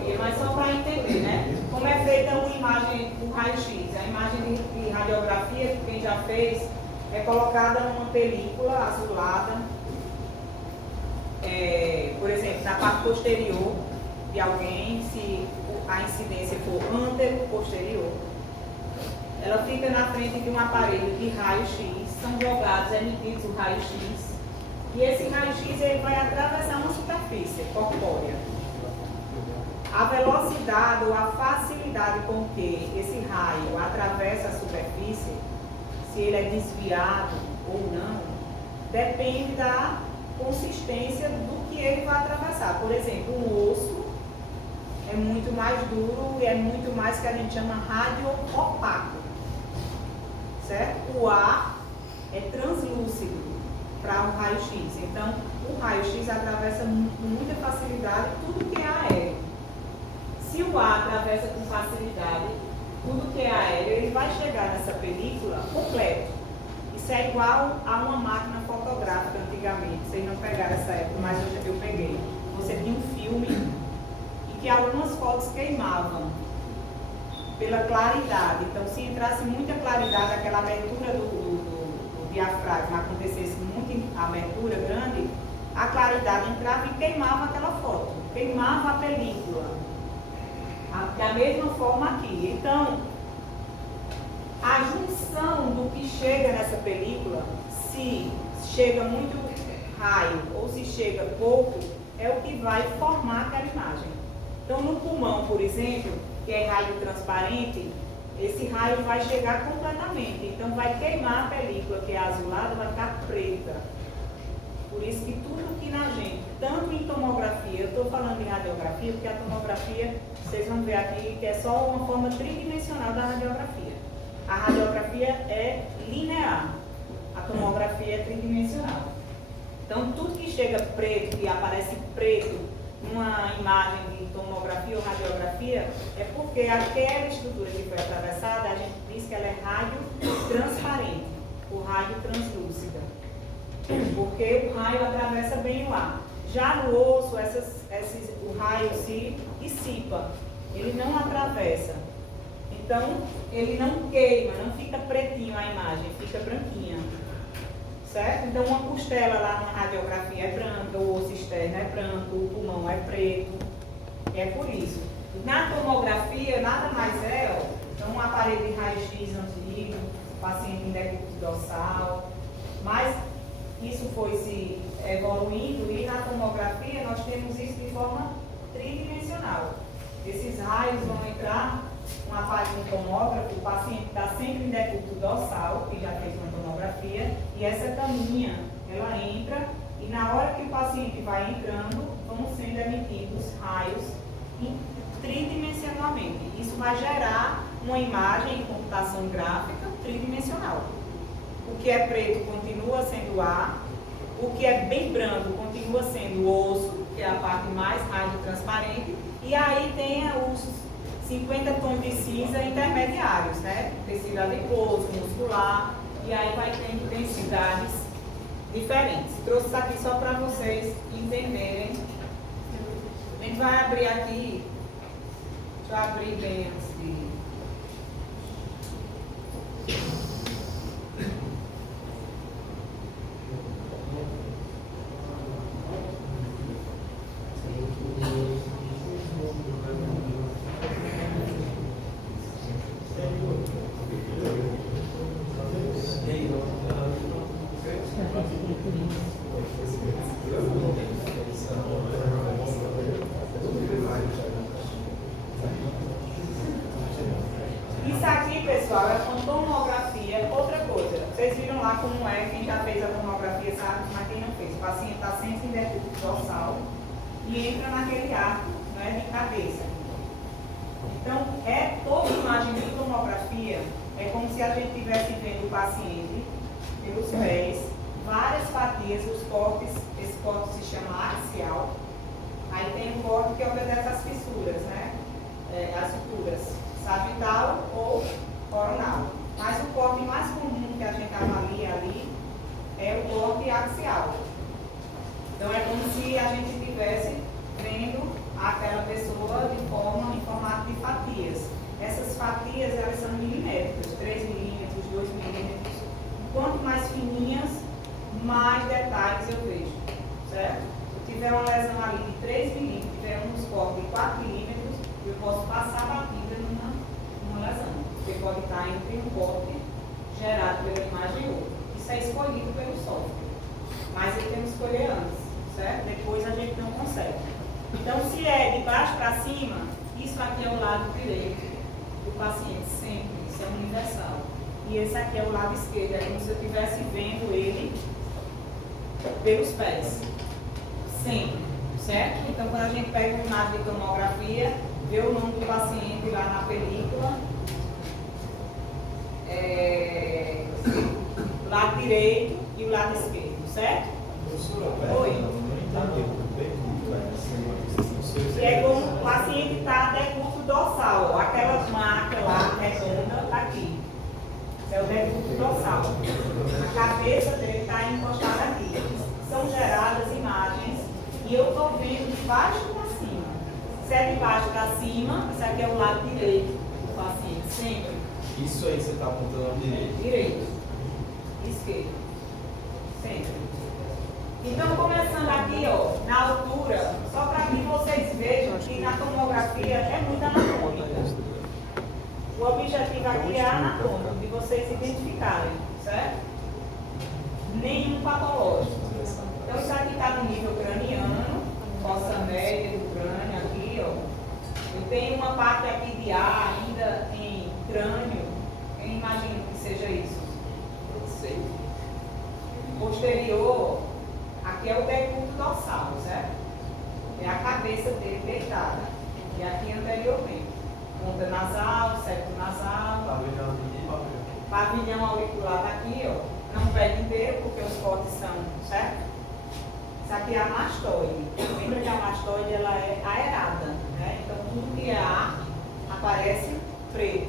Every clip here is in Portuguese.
radiografia, mas só para entender, né? Como é feita uma imagem, um raio-x. A imagem de radiografia, que quem já fez, é colocada numa película azulada, por exemplo, na parte posterior de alguém, se a incidência for antero-posterior, ela fica na frente de um aparelho de raio-x, são jogados, emitidos o raio-x, e esse raio-x ele vai atravessar uma superfície corpórea. A velocidade ou a facilidade com que esse raio atravessa a superfície, se ele é desviado ou não, depende da consistência do que ele vai atravessar. Por exemplo, um osso é muito mais duro e é muito mais que a gente chama radio-opaco, certo? O ar é translúcido para um raio-x. Então, o raio-x atravessa com muita facilidade tudo que é aéreo. Se o ar atravessa com facilidade tudo que é aéreo, ele vai chegar nessa película completo. Isso é igual a uma máquina fotográfica antigamente. Vocês não pegaram essa época, mas eu peguei. Você tinha um filme e que algumas fotos queimavam pela claridade. Então, se entrasse muita claridade, aquela abertura do diafragma acontecesse muita abertura grande, a claridade entrava e queimava aquela foto, queimava a película. Da mesma forma aqui. Então, a junção do que chega nessa película, se chega muito raio ou se chega pouco, é o que vai formar aquela imagem. Então, no pulmão, por exemplo, que é raio transparente, esse raio vai chegar completamente. Então, vai queimar a película, que é azulada, vai ficar preta. Por isso que tudo que na gente, tanto em tomografia, eu estou falando de radiografia, porque a tomografia, vocês vão ver aqui, que é só uma forma tridimensional da radiografia. A radiografia é linear, a tomografia é tridimensional. Então, tudo que chega preto, que aparece preto numa imagem de tomografia ou radiografia, é porque aquela estrutura que foi atravessada, a gente diz que ela é rádio transparente, ou rádio translúcida. Porque o raio atravessa bem o ar. Já no osso, o raio se dissipa, ele não atravessa. Então, ele não queima, não fica pretinho a imagem, fica branquinha. Certo? Então, uma costela lá na radiografia é branca, o osso externo é branco, o pulmão é preto. É por isso. Na tomografia, nada mais é, então, um aparelho de raio-x antigo, paciente em decúbito dorsal, mas isso foi se evoluindo e na tomografia nós temos isso de forma tridimensional. Esses raios vão entrar com um aparelho tomógrafo, o paciente está sempre em decúbito dorsal, que já fez uma tomografia, e essa caminha, ela entra e na hora que o paciente vai entrando, vão sendo emitidos raios tridimensionalmente. Isso vai gerar uma imagem em computação gráfica tridimensional. O que é preto continua sendo ar, o que é bem branco continua sendo o osso, que é a parte mais radiotransparente, e aí tem os 50 tons de cinza intermediários, né? Tecido adiposo, muscular, e aí vai ter intensidades diferentes. Trouxe isso aqui só para vocês entenderem. A gente vai abrir aqui, deixa eu abrir bem antes de... Isso aqui, pessoal, é uma tomografia. Outra coisa, vocês viram lá como é, quem já fez a tomografia sabe, mas quem não fez. O paciente está sempre em decúbito dorsal e entra naquele arco, né, de cabeça. Então, toda imagem de tomografia é como se a gente estivesse vendo o paciente pelos pés, várias fatias, os cortes, esse corte se chama axial. Aí tem um corte que obedece às fissuras, né? As suturas, sagital ou coronal. Mas o corte mais comum que a gente avalia ali é o corte axial. Então é como se a gente estivesse vendo aquela pessoa de 4 milímetros, eu posso passar a batida numa lesão. Porque pode estar entre um corte gerado pela imagem e outro. Isso é escolhido pelo software. Mas ele tem que escolher antes, certo? Depois a gente não consegue. Então, se é de baixo para cima, isso aqui é o lado direito do paciente, sempre. Isso é universal. E esse aqui é o lado esquerdo, é como se eu estivesse vendo ele pelos pés. Sempre, certo? Então, quando a gente pega uma imagem de tomografia, vê o nome do paciente lá na película, o lado direito e o lado esquerdo, certo? Oi. É como o paciente está decúbito dorsal, aquela marca lá redonda está aqui. É o decúbito dorsal. A cabeça dele está encostada aqui. São geradas imagens e eu estou vendo de baixo para cima. Se é de baixo para cima, isso aqui é o lado direito do paciente, sempre. Isso aí você está apontando ao direito? Direito. Esquerdo. Sempre. Então, começando aqui, ó, na altura, só para que vocês vejam que na tomografia é muito anatômica. O objetivo aqui é anatômico, de vocês identificarem, certo? Nenhum patológico. Então, isso aqui está no nível craniano, fossa média do crânio aqui, ó. Eu tenho uma parte aqui de ar ainda em crânio. Eu imagino que seja isso. Posterior, aqui é o decúbito dorsal, certo? É a cabeça dele deitada. E aqui anteriormente. Ponta nasal, septo nasal. Pavilhão auricular aqui, ó. Não pega inteiro, porque os cortes são, certo? Isso aqui é a mastoide. Lembra que a mastoide ela é aerada, né? Então tudo que é ar aparece preto.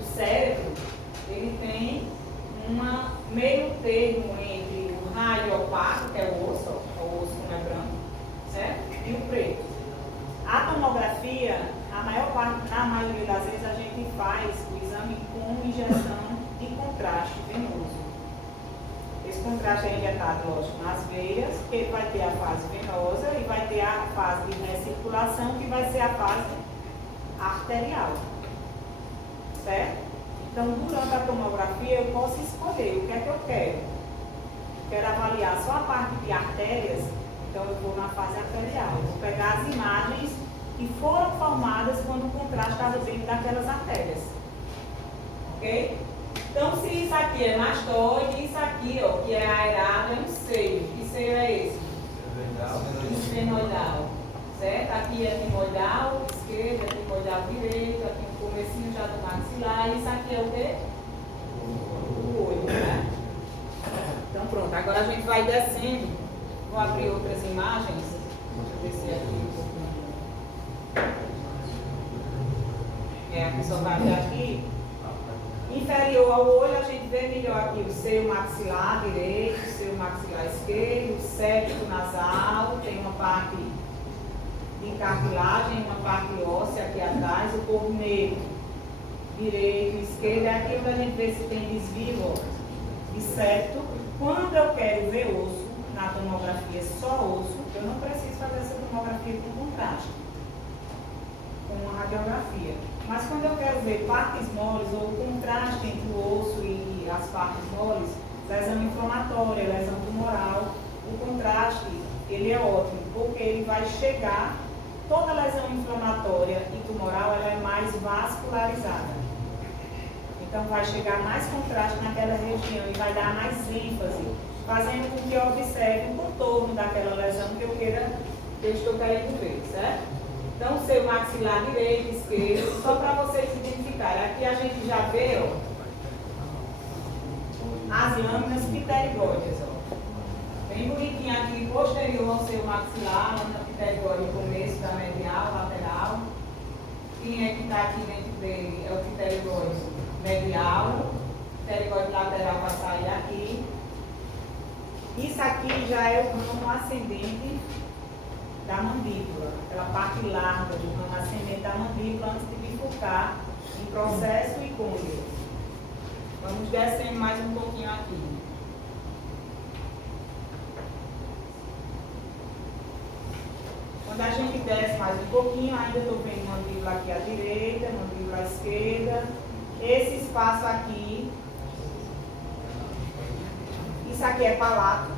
O cérebro, ele tem meio termo entre o raio opaco, que é o osso como é branco, certo? E o preto. A tomografia, na maioria das vezes, a gente faz o exame com injeção de contraste venoso. Esse contraste é injetado, lógico, nas veias, que ele vai ter a fase venosa e vai ter a fase de recirculação, que vai ser a fase arterial. Certo? Então, durante a tomografia, eu posso escolher o que é que eu quero. Quero avaliar só a parte de artérias, então eu vou na fase arterial. Eu vou pegar as imagens que foram formadas quando o contraste estava dentro daquelas artérias. Ok? Então, se isso aqui é mastoide, isso aqui, ó, que é aerado, é um seio. Que seio é esse? Esfenoidal. Certo? Aqui é timoidal esquerdo, é timoidal direito, aqui no comecinho já do maxilar, e isso aqui é o quê? O olho, né? Então pronto, agora a gente vai descendo. Vou abrir outras imagens. Deixa eu descer aqui um pouquinho. Aqui só vai ver aqui. Inferior ao olho, a gente vê melhor aqui o seio maxilar direito, o seio maxilar esquerdo, o septo nasal, tem uma parte de cartilagem, uma parte óssea aqui atrás, o corneto direito, esquerdo, é aqui onde a gente vê se tem desvio, ó, de septo. Quando eu quero ver osso, na tomografia só osso, eu não preciso fazer essa tomografia com contraste, com uma radiografia. Mas quando eu quero ver partes moles ou contraste entre o osso e as partes moles, lesão inflamatória, lesão tumoral, o contraste, ele é ótimo, porque ele vai chegar, toda lesão inflamatória e tumoral, ela é mais vascularizada. Então vai chegar mais contraste naquela região e vai dar mais ênfase, fazendo com que eu observe o contorno daquela lesão que eu estou querendo ver, certo? Então, o seu maxilar direito, esquerdo, só para vocês identificarem. Aqui a gente já vê, ó, as lâminas pterigóides, ó. Bem bonitinha aqui, posterior ao seu maxilar, lâmina pterigóide, o começo da medial, lateral. Quem é que está aqui dentro dele? É o pterigóide medial, pterigóide lateral para sair aqui. Isso aqui já é o ramo ascendente da mandíbula, aquela parte larga do ramo ascendente da mandíbula antes de bifurcar em processo e côndilo. Vamos descendo mais um pouquinho aqui. Quando a gente desce mais um pouquinho, ainda estou vendo mandíbula aqui à direita, mandíbula à esquerda. Esse espaço aqui, isso aqui é palato,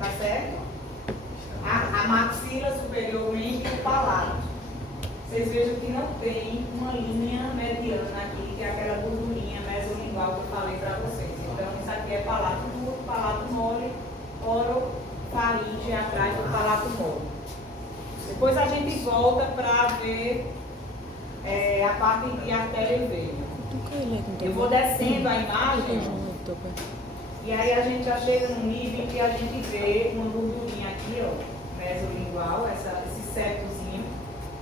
tá certo? A maxila superiormente e o palato. Vocês vejam que não tem uma linha mediana aqui, que é aquela gordurinha mesolingual que eu falei para vocês. Então, isso aqui é palato duro, palato mole, orofaringe atrás do palato mole. Depois a gente volta para ver a parte de artéria e veia. Eu vou descendo a imagem e aí a gente já chega num nível que a gente vê uma gordurinha aqui, ó, mesolingual, esse septozinho,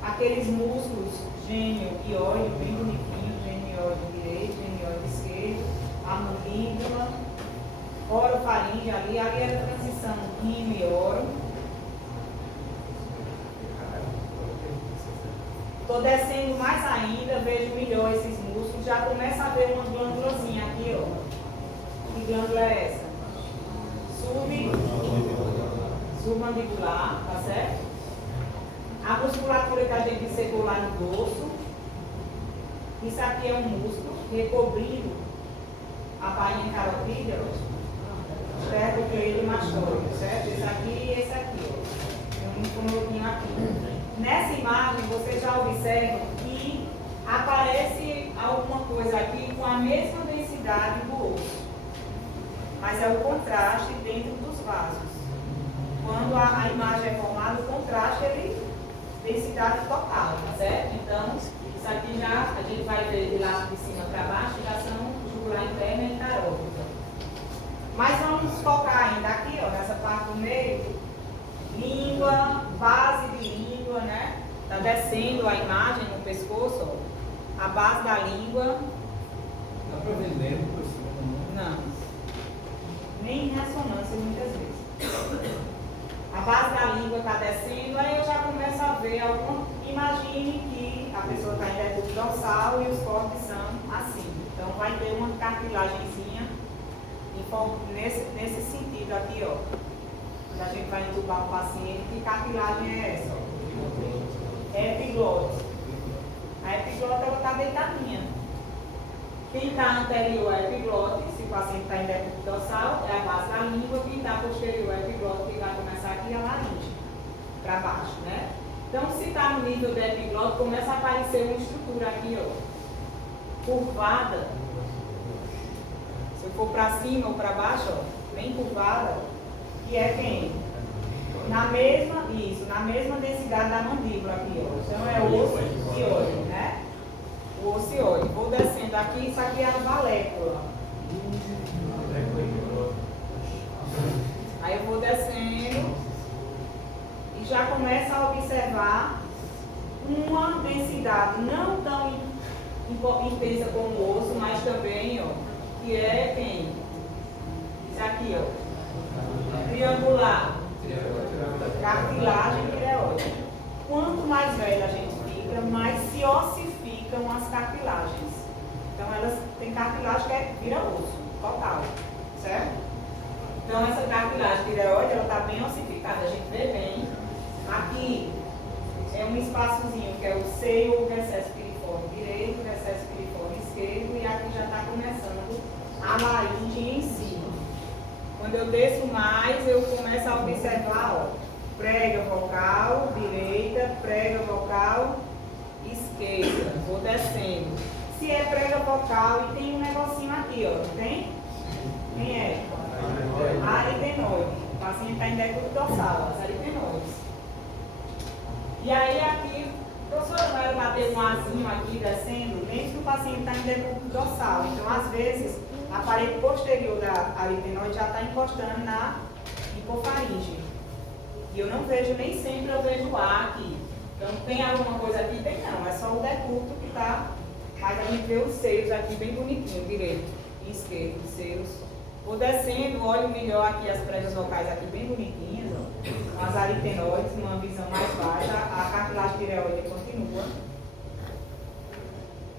aqueles músculos gênio e óleo bem bonitinho, gênio e óleo direito, gênio e óleo esquerdo, a mandíbula, orofaringe ali é a transição rino e oro. Estou descendo mais ainda, vejo melhor esses músculos, já começa a ver uma glândulazinha aqui, ó. Que glândula é essa? Submandibular, tá certo? A musculatura que a gente secou lá no dorso. Isso aqui é um músculo recobrindo a bainha carotídea, esternocleido e mastóide, certo? Esse aqui e esse aqui, ó. Tem um pouquinho aqui. Nessa imagem, vocês já observam que aparece alguma coisa aqui com a mesma densidade do osso, mas é o contraste dentro dos vasos. Quando a imagem é formada, o contraste é densidade total, tá certo? Então, isso aqui já, a gente vai ver de lá de cima para baixo, já são jugular interna e carótida. Mas vamos focar ainda aqui, ó, nessa parte do meio, língua, base de língua, né? Tá descendo a imagem no pescoço, ó. A base da língua. Dá para ver dentro por cima? Não. Nem em ressonância muitas vezes. A base da língua está descendo, aí eu já começo a ver alguma. Imagine que a pessoa está em decúbito dorsal e os cortes são assim. Então vai ter uma cartilagenzinha nesse sentido aqui, ó. Quando a gente vai entubar o paciente, que cartilagem é essa? É epiglote. A epiglote ela está deitadinha. Quem está anterior é epiglote, se o paciente está em decúbito dorsal, é a base da língua. Quem está posterior é epiglote, que vai começar aqui a laringe, para baixo, né? Então, se está no nível da epiglote, começa a aparecer uma estrutura aqui, ó, curvada. Se eu for para cima ou para baixo, ó, bem curvada, que é quem? Na mesma densidade da mandíbula aqui, ó. Então é o ocioide, né? O ocioide. Vou descendo aqui, isso aqui é a valécula. Aí eu vou descendo e já começo a observar uma densidade não tão intensa como o osso, mas também, ó, que é quem? Isso aqui, ó. Triangular, cartilagem tireoide. Quanto mais velha a gente fica, mais se ossificam as cartilagens. Então elas têm cartilagem que vira osso, total, certo? Então essa cartilagem tireoide, ela está bem ossificada, a gente vê bem. Aqui é um espaçozinho que é o seio ou recesso piriforme direito, recesso piriforme esquerdo, e aqui já está começando a laringe em cima. Quando eu desço mais, eu começo a observar, ó, prega vocal direita, prega vocal esquerda. Vou descendo. Se é prega vocal e tem um negocinho aqui, ó, não tem? Quem é? Aritenoide. O paciente está em decúbito dorsal, as aritenoides. E aí aqui, professora, vai bater um azinho aqui descendo, lembre que o paciente está em decúbito dorsal. Então, às vezes, a parede posterior da aritenoide já está encostando na hipofaringe. E eu não vejo, nem sempre eu vejo ar aqui. Então, tem alguma coisa aqui? Tem não, é só o decúbito que está. Mas a gente vê os seios aqui bem bonitinho, direito e esquerdo, os seios. Vou descendo, olho melhor aqui as pregas vocais aqui bem bonitinhas, ó. As aritenoides, uma visão mais baixa, a cartilagem tireoide continua.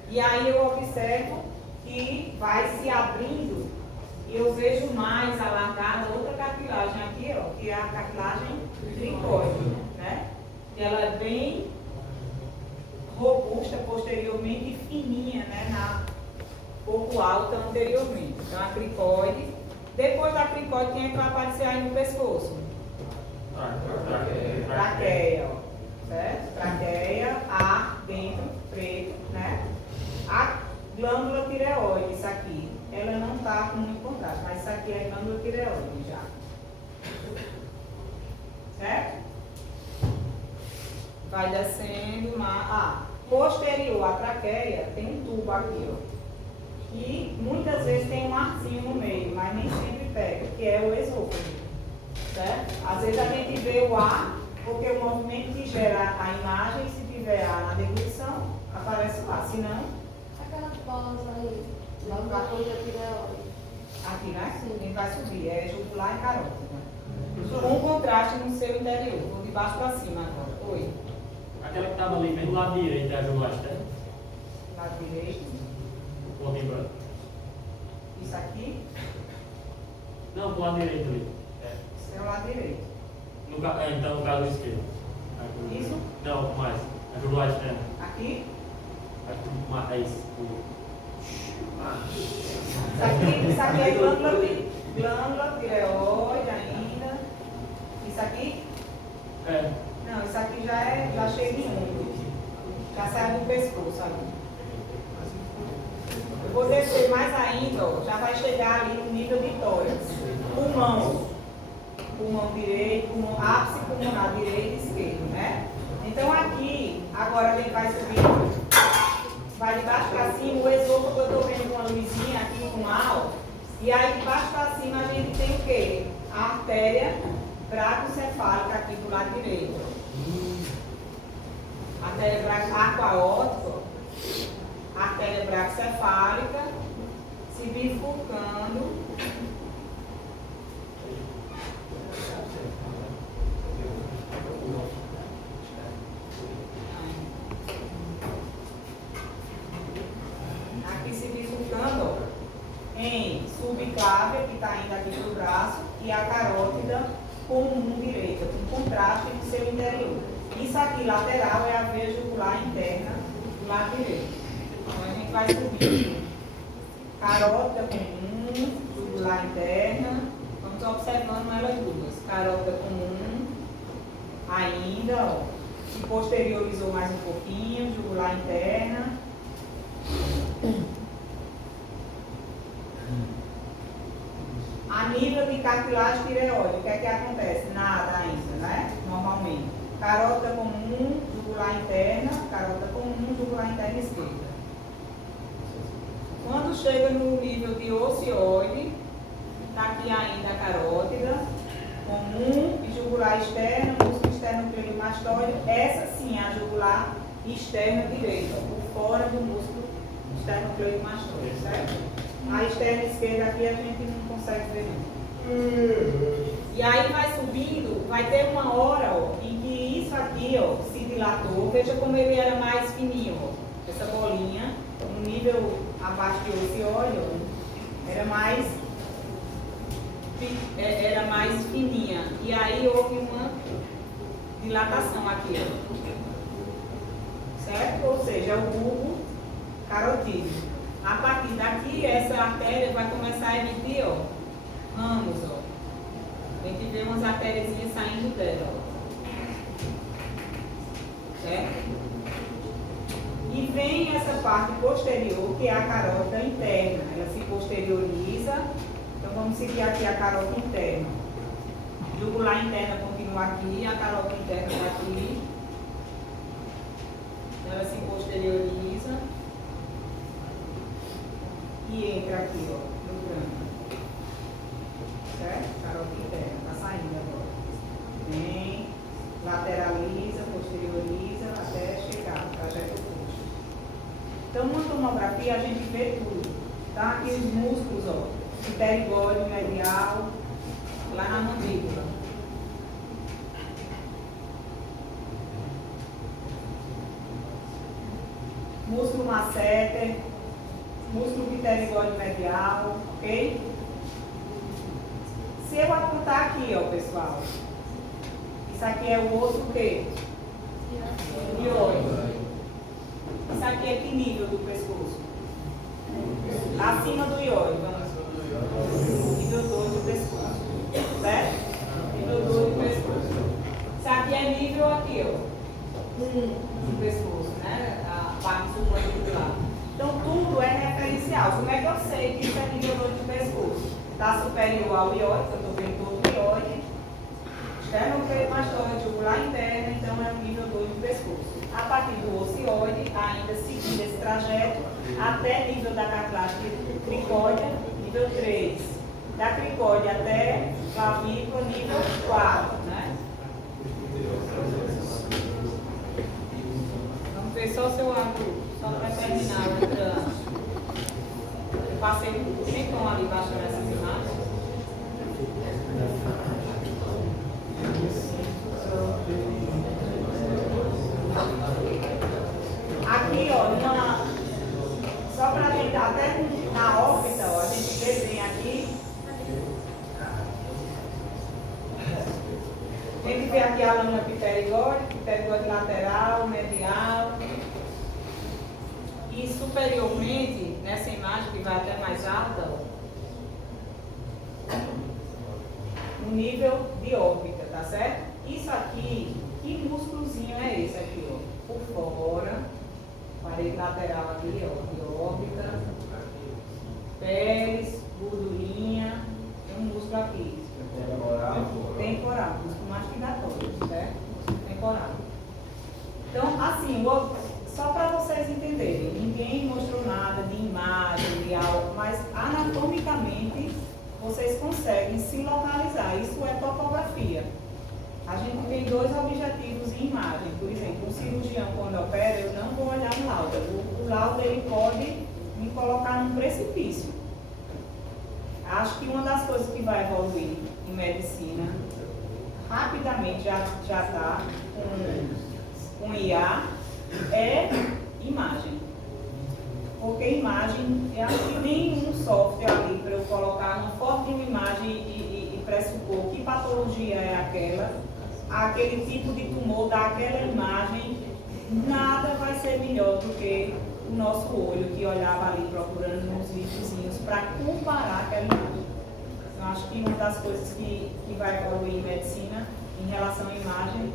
E aí eu observo que vai se abrindo e eu vejo mais alargada outra cartilagem aqui, ó, que é a cartilagem cricoide, né? que ela é bem robusta posteriormente e fininha, né, pouco alta anteriormente. Então a cricoide. Depois da cricoide, quem é que vai aparecer aí no pescoço? Traqueia, ó. Certo? Traqueia, ar dentro, preto, né? A glândula tireoide, isso aqui, ela não está com muito contraste, mas isso aqui é glândula tireoide já. Certo? Vai descendo, posterior à traqueia tem um tubo aqui, ó. E muitas vezes tem um arzinho no meio, mas nem sempre pega, que é o esôfago. Certo? Às vezes a gente vê o ar, porque o movimento que gera a imagem, se tiver ar na deglutição, aparece o ar. Se não, Aquelas bolas aí, logo depois da tireoide. aqui, né? Sim. Ele vai subir, é jugular e carótida. Com contraste no seu interior, vou de baixo para cima agora. Oi. Aquela que estava ali bem do lado direito da jugular externa. Lado direito. Ou de branco. Isso aqui, Não, do lado direito ali. isso é o lado direito. Então, no caso esquerdo. Isso? Não, mais. A jugular externa. Aqui. É isso. Isso aqui é glândula tireoide ainda. Isso aqui? É. Não, isso aqui já chega em ombro. Já sai do pescoço ali. Eu vou descer mais ainda, ó, já vai chegar ali no nível de tórax. Pulmão direito, ápice pulmonar direito e esquerdo, né? Então aqui, agora ele vai subir, vai de baixo para cima, o esôfago eu estou vendo uma luzinha aqui com mal. E aí de baixo para cima a gente tem o quê? A artéria bracocefálica aqui do lado direito. Artéria aquaótica, artéria bracocefálica, se bifurcando. Aqui se bifurcando, ó, em subclávia, que está indo aqui para o braço, e a carótida comum direita, com contraste no seu interior. Isso aqui, lateral, é a veia jugular interna do lado direito. Então a gente vai subir. Carótida comum, jugular interna. Vamos observando elas duas. Carótida comum, ainda, ó, se posteriorizou mais um pouquinho, jugular interna. A nível de cartilagem tireoide, o que é que acontece? Nada ainda, né? Normalmente. Carótida comum, jugular interna, carótida comum, jugular interna esquerda. Quando chega no nível de ocioide, está aqui ainda a carótida comum e jugular externo, músculo externo pleurimastoide. Essa sim é a jugular externa direita, por fora do músculo externo pleurimastoide, certo? A externa esquerda aqui a gente não consegue ver não. E aí vai subindo, vai ter uma hora, ó, em que isso aqui, ó, se dilatou. Veja como ele era mais fininho, ó, essa bolinha, no nível abaixo de ocioide, ó, era mais fininha. E aí houve uma dilatação aqui, ó. Certo? Ou seja, o bulbo carotídeo. A partir daqui, essa artéria vai começar a emitir, ó, ramos, ó. A gente vê umas artériazinhas saindo dela, ó. Certo? E vem essa parte posterior, que é a carótida interna. Ela se posterioriza. Então vamos seguir aqui a carótida interna. Jugular interna continua aqui, a carótida interna está aqui. Ela se posterioriza. E entra aqui, ó, no crânio. Certo? Carótida interna, está saindo agora. Vem, lateraliza, posterioriza, até chegar no trajeto oposto. Então, na tomografia, a gente vê tudo. Tá? Aqui os músculos, ó, pterigóide medial, lá na mandíbula. Músculo masseter, músculo pterigóide medial, ok? Se eu apontar aqui, ó, pessoal, isso aqui é o osso o quê? Ióide. Isso aqui é que nível do pescoço? Acima do ióide, vamos. Nível 2 do pescoço. Certo? Nível 2 do pescoço. Isso aqui é nível aqui, ó. Do pescoço, né? A parte submandibular. Então tudo é referencial. Como é que eu sei que isso é nível 2 do pescoço? Está superior ao ióide, que eu estou vendo todo o ióide. Esternocleidomastoide jugular interna, então é o nível 2 do pescoço. A partir do ocioide, ainda seguindo esse trajeto, até nível da cartilagem cricóidea, nível 3. Da cricóidea até clavícula, nível 4, né? Vamos ver só o seu ângulo, só para terminar o trânsito. Eu passei um tempão ali baixando essas imagens. Aqui, ó, só para a gente, até na órbita, ó, a gente desenha aqui. A gente vê aqui a lâmina pterigóide lateral, medial. E superiormente, nessa imagem que vai até mais alta, ó, no nível de órbita, tá certo? Isso aqui, que músculozinho é esse aqui, ó? Por fora, parede lateral aqui, ó, de órbita, pés, gordurinha, tem um músculo aqui. Temporal, músculo mastigatório, certo? Músculo temporal. Então, assim, só para vocês entenderem, ninguém mostrou nada de imagem, de algo, mas anatomicamente vocês conseguem se localizar. Isso é topografia. A gente tem dois objetivos em imagem. Por exemplo, o cirurgião, quando opera, eu não vou olhar no laudo. O laudo ele pode me colocar num precipício. Acho que uma das coisas que vai evoluir em medicina, rapidamente já está com IA, é imagem. Porque imagem, eu acho que nenhum software ali para eu colocar uma foto de uma imagem e pressupor que patologia é aquela, aquele tipo de tumor daquela imagem, nada vai ser melhor do que o nosso olho que olhava ali procurando nos videozinhos para comparar aquela imagem. Eu acho que uma das coisas que vai evoluir em medicina em relação à imagem,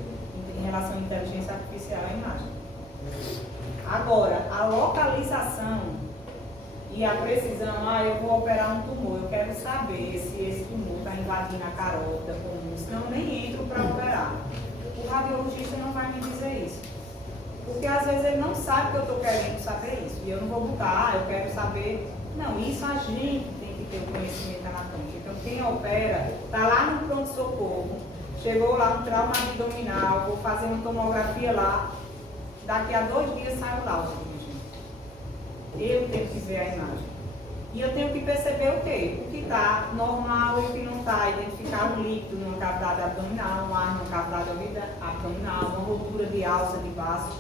em relação à inteligência artificial é a imagem. Agora, a localização e a precisão, eu vou operar um tumor, eu quero saber se esse tumor está invadindo a carota, como senão eu nem entro para operar. O radiologista não vai me dizer isso. Porque às vezes ele não sabe que eu estou querendo saber isso. E eu não vou botar, eu quero saber. Não, isso a gente tem que ter o conhecimento anatômico. Então quem opera, está lá no pronto-socorro, chegou lá no trauma abdominal, vou fazer uma tomografia lá. Daqui a 2 dias sai o laudo. Eu tenho que ver a imagem. E eu tenho que perceber o quê? O que está normal e o que não está. Identificar um líquido numa cavidade abdominal, um ar numa cavidade abdominal, uma rotura de alça de vaso.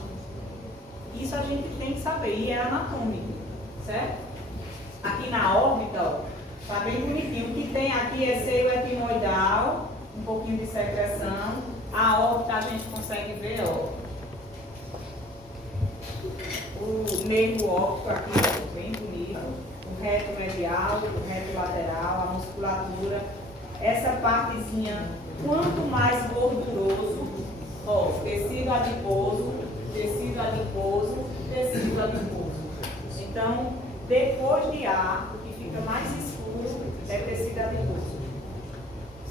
Isso a gente tem que saber. E é anatômico, certo? Aqui na órbita, está bem bonitinho. O que tem aqui é seio etimoidal, um pouquinho de secreção. A órbita a gente consegue ver, ó. O nervo óptico aqui, bem bonito, o reto medial, o reto lateral, a musculatura, essa partezinha, quanto mais gorduroso, ó, tecido adiposo, tecido adiposo, tecido adiposo. Então, depois de ar, o que fica mais escuro é tecido adiposo,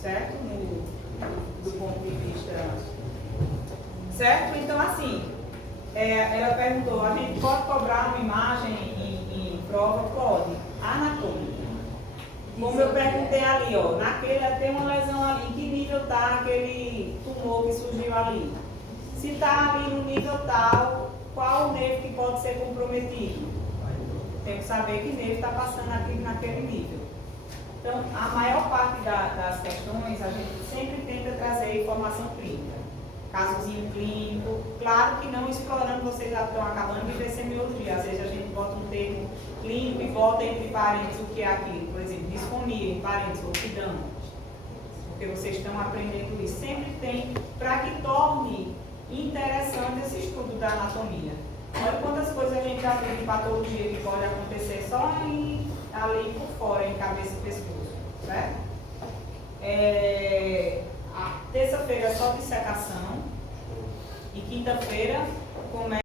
certo? Do ponto de vista, certo? Então, assim, ela perguntou, a gente pode cobrar uma imagem em prova? Pode. Anatômica. Como eu perguntei ali, ó, tem uma lesão ali, em que nível está aquele tumor que surgiu ali? Se está ali no nível tal, qual o nervo que pode ser comprometido? Tem que saber que nervo está passando aqui naquele nível. Então, a maior parte das questões, a gente sempre tenta trazer informação clínica. Casozinho clínico, claro que não explorando, vocês já estão acabando de ver semiologia, às vezes a gente bota um termo clínico e bota entre parênteses o que é aquilo, por exemplo, disfonia, em parênteses, oxidão, porque vocês estão aprendendo isso, sempre tem, para que torne interessante esse estudo da anatomia. Olha quantas coisas a gente já viu de patologia que pode acontecer só ali por fora, em cabeça e pescoço, certo? A terça-feira é só dissecação e quinta-feira começa